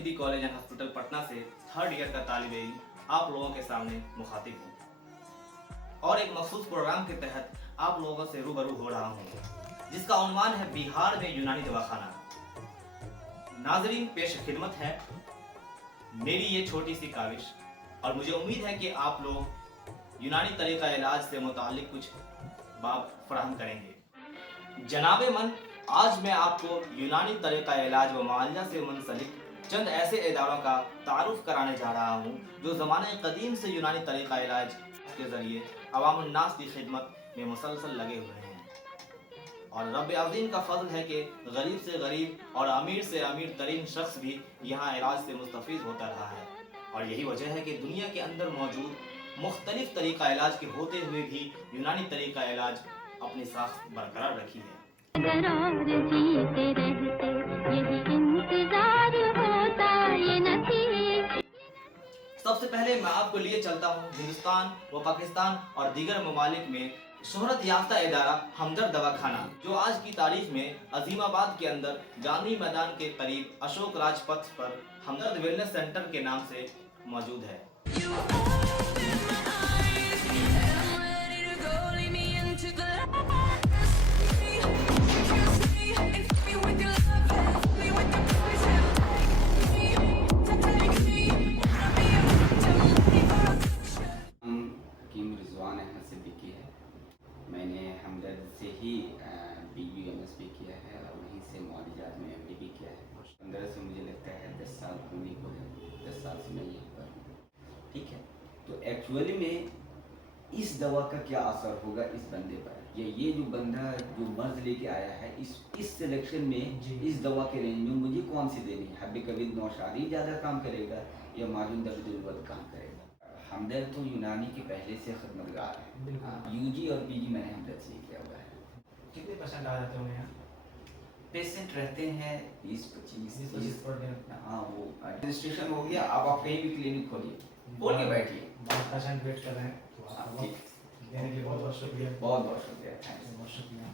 तिब्बी college and hospital Patna से third year का तालिब इल्म आप लोगों के सामने मुखातिब हूँ और एक मखसूस प्रोग्राम के तहत आप लोगों से रूबरू हो रहा हूँ, जिसका उन्वान है बिहार में यूनानी दवाखाना। नाजरीन, पेश खिदमत है मेरी ये छोटी सी काविश और मुझे उम्मीद है कि आप लोग यूनानी तरीका इलाज से मुताल्लिक कुछ बाब फराहम करेंगे। जनाबे मन, आज मैं आपको यूनानी तरीका इलाज व मुआलजा से मुंसलिक चंद ऐसे इदारों का तारुफ कराने जा रहा हूँ जो ज़माने कदीम से यूनानी तरीका इलाज के ज़रिए अवामुन्नास की खिदमत में मुसलसल लगे हुए हैं और रब अज़ीम का फजल है कि गरीब से गरीब और अमीर से अमीर तरीन शख्स भी यहाँ इलाज से मुस्तफ़ीज़ होता रहा है। और यही वजह है कि दुनिया के अंदर मौजूद मुख्तलिफ तरीका इलाज के होते हुए भी यूनानी तरीका इलाज अपनी साख बरकरार रखी है। सबसे पहले मैं आपको लिए चलता हूँ हिंदुस्तान व पाकिस्तान और दीगर ममालिक में शोहरत याफ्ता इदारा हमदर्द दवाखाना, जो आज की तारीख में अजीमाबाद के अंदर गांधी मैदान के करीब अशोक राजपथ पर हमदर्द वेलनेस सेंटर के नाम से मौजूद है। मैंने हमदर्द से ही BUMS किया है और वहीं से मुआलजात में MD भी किया है। हमदर्द से मुझे लगता है 10 साल होने को है, 10 साल से मैं यहीं पर हूँ। ठीक है, तो एक्चुअली में इस दवा का क्या असर होगा इस बंदे पर, या ये जो बंदा जो मर्ज लेके आया है इस सिलेक्शन में इस दवा के रेंज में मुझे कौन सी देनी है। हब्बे कबीर नौशारी ज़्यादा काम करेगा या माजून दर्द काम करेगा। हमदर्द तो यूनानी के पहले से खिदमतगार है। UG और PG मैंने हमदर्द से किया हुआ है। कितने पेशेंट आ जाते होंगे यहाँ? पेशेंट रहते हैं 20-25। हाँ, वो रजिस्ट्रेशन हो गया। अब आप कहीं भी क्लिनिक खोल के बैठिए। पेशेंट वेट कर रहे हैं तो आपको देने के लिए बहुत बहुत शुक्रिया। बहुत बहुत शुक्रिया, बहुत शुक्रिया।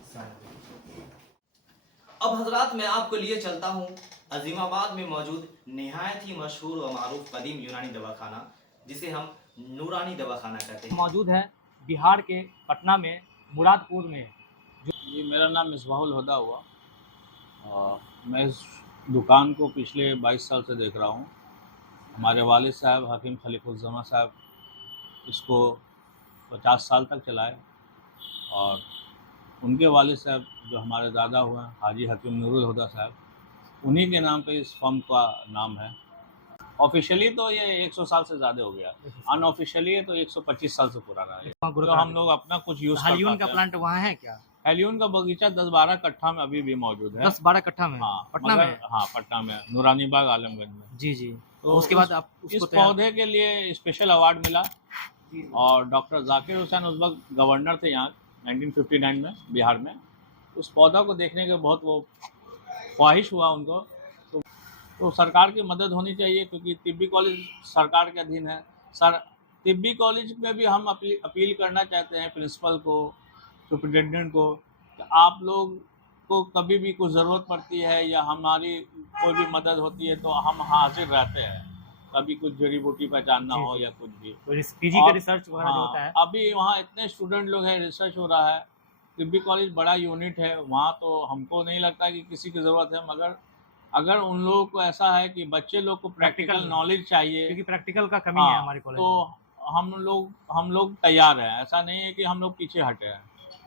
अब हजरात, मैं आपको लिए चलता हूँ अजीमाबाद में मौजूद निहायत ही मशहूर व मारूफ कदीम यूनानी दवाखाना, जिसे हम नूरानी दवाखाना कहते हैं। मौजूद है बिहार के पटना में मुरादपुर में। जी, मेरा नाम मिसबाहुल हुदा हुआ और मैं इस दुकान को पिछले 22 साल से देख रहा हूँ। हमारे वालिद साहब हकीम खलीफुज़्ज़मा साहब इसको 50 साल तक चलाए और उनके वालिद साहब जो हमारे दादा हुए हैं हाजी हकीम नूरुल हुदा साहब, उन्हीं के नाम पे इस फर्म का नाम है। ऑफिशियली तो ये 100 साल से ज़्यादा हो गया, अनऑफिशियली है तो 125 साल से पुराना है। तो हम लोग अपना कुछ यूज़ कर हेलियन का प्लांट वहाँ है क्या? हेलियन का बगीचा 10-12 कट्ठा में अभी भी मौजूद है। 10-12 कट्ठा में? हाँ, पटना में? हाँ, पटना में, नूरानी बाग आलमगंज में। जी जी। तो उसके बाद आप इस पौधे के लिए स्पेशल अवार्ड मिला और डॉक्टर जाकिर हुसैन उस वक्त गवर्नर थे यहाँ 1959 में बिहार में। उस पौधा को देखने के बहुत वो ख्वाहिश हुआ उनको, तो सरकार की मदद होनी चाहिए क्योंकि तिब्बी कॉलेज सरकार के अधीन है। तिब्बी कॉलेज में भी हम अपील करना चाहते हैं प्रिंसिपल को, सुपरिटेंडेंट को, कि आप लोग को कभी भी कुछ ज़रूरत पड़ती है या हमारी कोई भी मदद होती है तो हम हाजिर रहते हैं। कभी कुछ जड़ी बूटी पहचानना हो या कुछ भी। PG का रिसर्च वगैरह जो होता है। अभी वहाँ इतने स्टूडेंट लोग हैं, रिसर्च हो रहा है। तिब्बी कॉलेज बड़ा यूनिट है वहाँ, तो हमको नहीं लगता कि किसी की ज़रूरत है, मगर अगर उन लोगों को ऐसा है कि बच्चे लोग को प्रैक्टिकल नॉलेज चाहिए, क्योंकि प्रैक्टिकल का कमी है हमारे कॉलेज तो हम लोग तैयार हैं। ऐसा नहीं है कि हम लोग पीछे हटे हैं।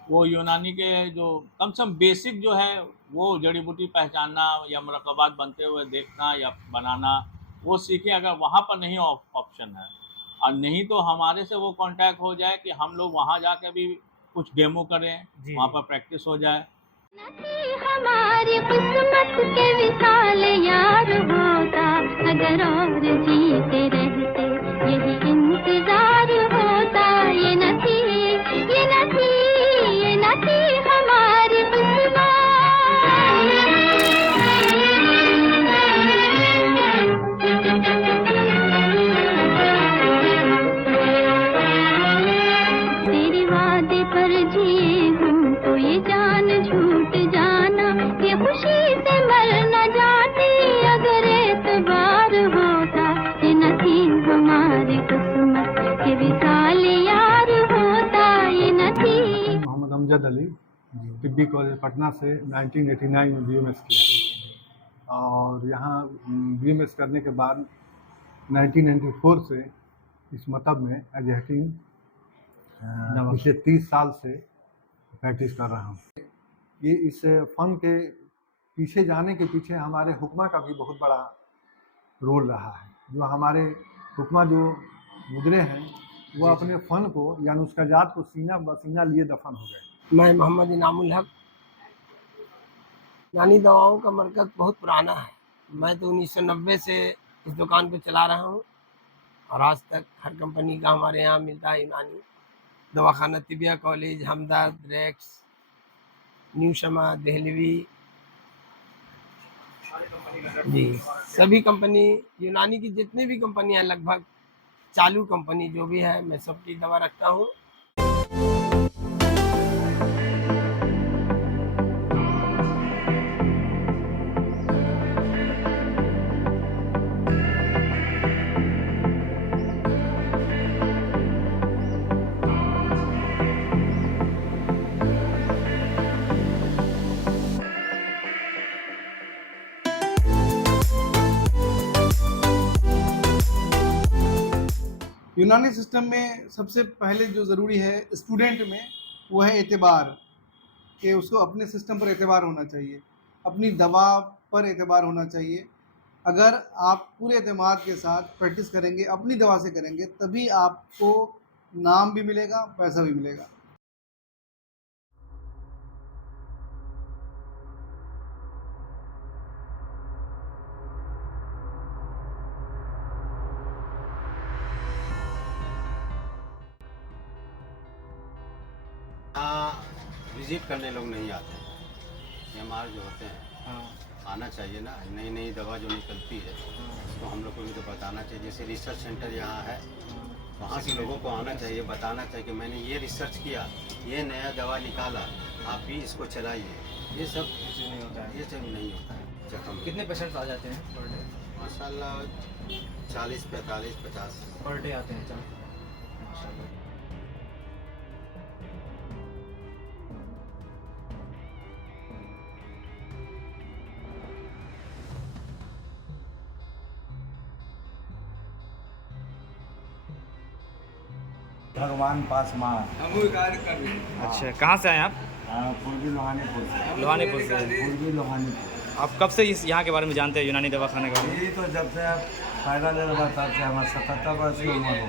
वो यूनानी के जो कम से कम बेसिक जो है वो जड़ी बूटी पहचानना या मुरक्कबात बनते हुए देखना या बनाना, वो सीखें। अगर वहाँ पर नहीं ऑप्शन है और नहीं तो हमारे से वो कांटेक्ट हो जाए कि हम लोग वहाँ जाके भी कुछ डेमो करें, वहाँ पर प्रैक्टिस हो जाए। हमारी किस्मत के विशाल यार होता, अगर और जीते रहते यही इंतजार होता। ये न थी हमारी किस्मत। तेरे वादे पर जिए हम तो ये जान झूठ जाना, ये खुशी से मर न जाती अगर एतबार काल यार होता ही नहीं। मोहम्मद अमजद अली, तिब्बी कॉलेज पटना से 1989 में BMS किया और यहाँ BMS करने के बाद 1994 से इस मतब में एजेटिंग पिछले 30 साल से प्रैक्टिस कर रहा हूँ। ये इस फ़न के पीछे जाने के पीछे हमारे हुक्मा का भी बहुत बड़ा रोल रहा है। जो हमारे हुक्मा जो गुजरे हैं वो अपने फ़न को यानी उसका जात को सीना बसीना लिए दफन हो गए। मैं मोहम्मद इनामुल हक। यूनानी दवाओं का मरकज़ बहुत पुराना है। मैं तो 1990 से इस दुकान को चला रहा हूँ और आज तक हर कंपनी का हमारे यहाँ मिलता है यूनानी दवाखाना, तिबिया कॉलेज, हमदर्द, रेक्स, न्यू शमा, दहलवी, जी सभी कंपनी यूनानी की जितनी भी कंपनियाँ लगभग चालू कंपनी जो भी है मैं सबकी दवा रखता हूँ। यूनानी सिस्टम में सबसे पहले जो ज़रूरी है स्टूडेंट में वो है एतबार, कि उसको अपने सिस्टम पर एतबार होना चाहिए, अपनी दवा पर एतबार होना चाहिए। अगर आप पूरे एतमाद के साथ प्रैक्टिस करेंगे, अपनी दवा से करेंगे, तभी आपको नाम भी मिलेगा, पैसा भी मिलेगा। विजिट करने लोग नहीं आते हैं। एमआर जो होते हैं आना चाहिए ना, नई नई दवा जो निकलती है उसको हम लोग को भी तो बताना चाहिए। जैसे रिसर्च सेंटर यहाँ है, वहाँ के लोगों को आना चाहिए, बताना चाहिए कि मैंने ये रिसर्च किया, ये नया दवा निकाला, आप भी इसको चलाइए। ये सब नहीं होता है, ये सब नहीं होता है। कितने पेशेंट्स आ जाते हैं पर डे? माशाल्लाह 40, 45, 50 पर डे आते हैं माशाल्लाह। भगवान पासवान। अच्छा, कहाँ से आए आप? पूर्वी लोहानीपुर से। लोहानीपुर से। पूर्वी लोहानीपुर। आप कब से इस यहाँ के बारे में जानते हैं, यूनानी दवाखाने के बारे में? ये तो जब से आप फायदा ले रहा था, हमारे 77 वर्ष की उम्र हो,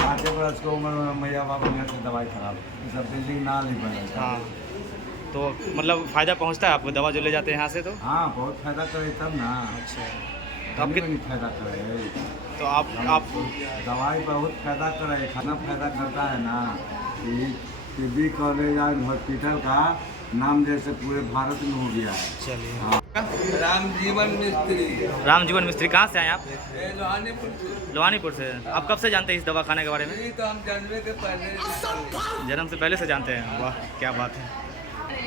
5 वर्ष की उम्र में मैया बाबा ने से दवाई खराब, सब बिल्डिंग ना ली बने। हाँ, तो मतलब फ़ायदा पहुँचता है आपको दवा जो ले जाते हैं यहाँ से? तो हाँ, बहुत फायदा करे तब ना। अच्छा, तो आप नहीं फायदा करे तो आप दवाई बहुत फायदा करे, खाना फायदा करता है ना। तिब्बी कॉलेज और हॉस्पिटल का नाम जैसे पूरे भारत में हो गया है। चलिए। हाँ। रामजीवन मिस्त्री, कहाँ से आए आप? लोहानीपुर। लोहानीपुर से। आप कब से जानते हैं इस दवाखाने के बारे में? तो हम जानने के पहले जन्म से पहले से जानते हैं? वाह, क्या बात है।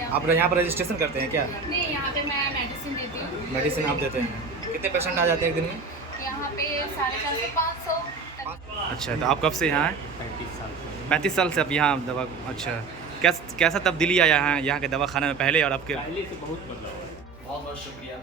आप यहाँ पर रजिस्ट्रेशन करते हैं क्या? नहीं, यहाँ पे मैं मेडिसिन देती हूँ। मेडिसिन आप देते हैं? कितने पेशेंट आ जाते हैं एक दिन में? यहाँ पे 450 से 500 तक। अच्छा, तो आप कब से यहाँ हैं? 35 साल से आप यहाँ दवा। अच्छा, कैसा तब्दीली आया है यहाँ के दवाखाने में पहले और आपके? बहुत बहुत शुक्रिया।